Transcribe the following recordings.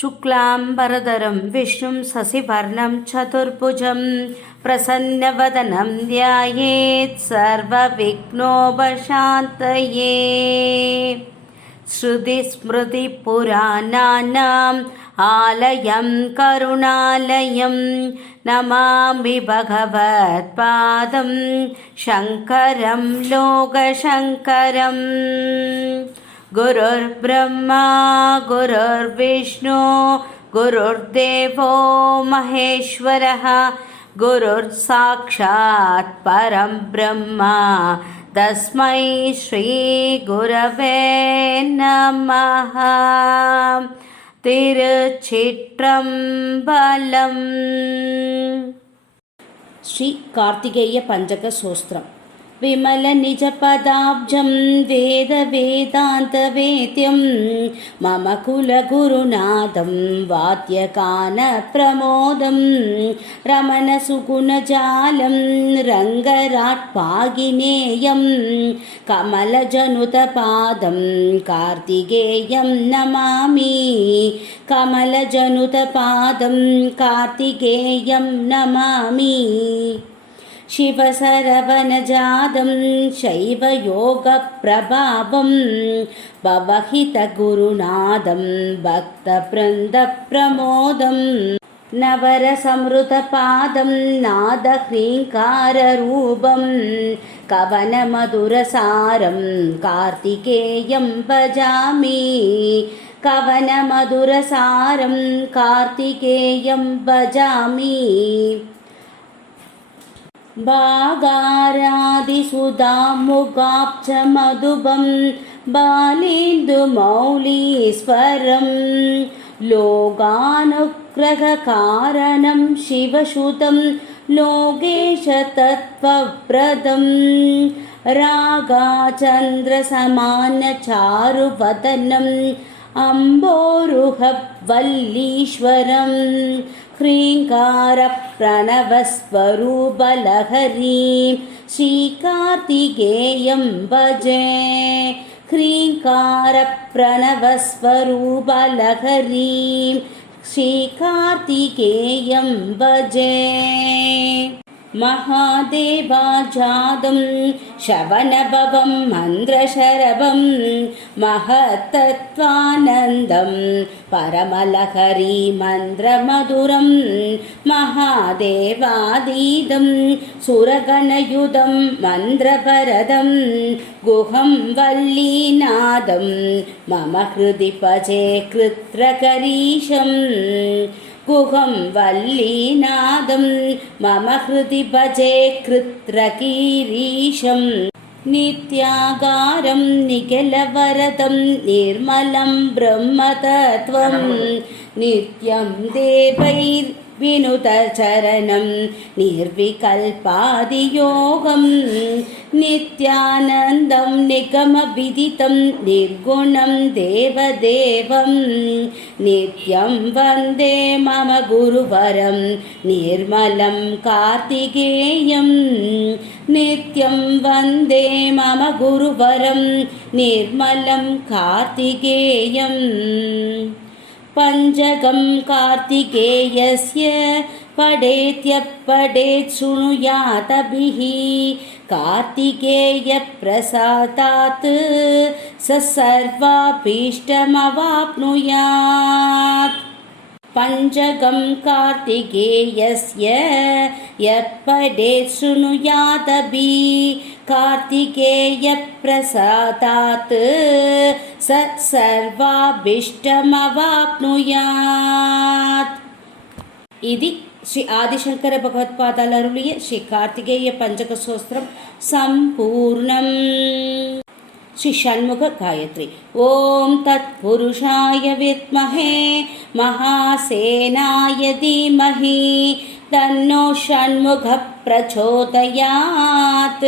शुक्लाम्बरधरं विष्णुं शशिवर्णं चतुर्भुजं प्रसन्नवदनं ध्यायेत् सर्वविघ्नोपशान्तये। श्रुतिस्मृतिपुराणानाम् आलयं करुणालयं नमामि भगवत्पादं शङ्करं लोकशङ्करम्। गुरुर्ब्रह्मा गुरुर्विष्णु गुरुर्देवो महेश्वरः गुरुर्साक्षात् परं ब्रह्म तस्मै श्रीगुरवे नमः। तिरुचित्रम्बलम्। श्री कार्तिकेय पंचक स्तोत्रम्। विमल निज पदाब्जं वेद वेदांत वेद्यं मम कुल गुरुनाथं वाद्यगान प्रमोदं रमण सुगुण जालं रंगराट्पागिनेयं कमल जनुत पादं कार्तिकेयं नमामि। कमल जनुत पादं कार्तिकेयं नमामि। शिवसरवनजातं शैवयोगप्रभावं भवहितगुरुनाथं भक्तवृन्दप्रमोदं नवरसमृतपादं नादह्रीङ्काररूपं कवनमधुरसारं कार्तिकेयं भजामि। कवनमधुरसारं कार्तिकेयं भजामि। भागारादिसुधामुगाब्जमधुबं बालेन्दुमौलीश्वरं लोकानुग्रहकारणं शिवसुतं लोकेशतत्त्वप्रदं रागाचन्द्रसमानचारुवदनम् अम्बोरुहवल्लीश्वरं ह्रीङ्कारप्रणवस्वरूपलहरीं श्रीकार्तिकेयं भजे। ह्रीङ्कारप्रणवस्वरूपलहरीं श्रीकार्तिकेयं भजे। महादेवाजातं शवनभवं मन्द्रशरभं महत्तत्त्वानन्दं परमलहरी मन्द्रमधुरं महादेवादीदं सुरगणयुधं मन्द्रभरदं गुहं वल्लीनादं मम हृदि भजे कृत्रकरीशम्। गुहं वल्लीनादं मम हृदि भजे कृत्रकीरीशं। नित्यागारं निखिलवरदं निर्मलं ब्रह्मतत्त्वं नित्यं देवैर्विनुतचरणं निर्विकल्पादियोगं नित्यानन्दं निगमविदितं निर्गुणं देवदेवं नित्यं वन्दे मम गुरुवरं निर्मलं कार्तिकेयं। नित्यं वन्दे मम गुरुवरं निर्मलं कार्तिकेयं। पञ्चकं कार्तिकेयस्य पठेत् शृणुयातभिः कार्तिकेयप्रसादात् स सर्वाभीष्टमवाप्नुयात्। पञ्चकं कार्तिकेयस्य यः पठेत् शृणुयातभिः कार्तिकेयप्रसादात् स सर्वाभीष्टमवाप्नुयात्। इति श्री आदिशंकर भगवत्पादाल अरुळिय श्री कार्तिकेय पंचक स्तोत्रम संपूर्णम्। श्री षण्मुख गायत्री। ओम तत्पुरुषाय विद्महे महासेनाय धीमहि तन्नो षण्मुखः प्रचोदयात्।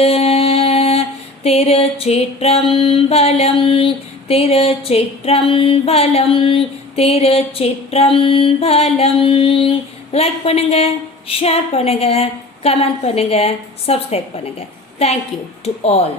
तिरुचित्रम्बलम् तिरुचित्रम्बलम् तिरुचित्रम्बलम्। லைக் பண்ணுங்க, ஷேர் பண்ணுங்க, கமெண்ட் பண்ணுங்க, சப்ஸ்கிரைப் பண்ணுங்க. Thank you to all.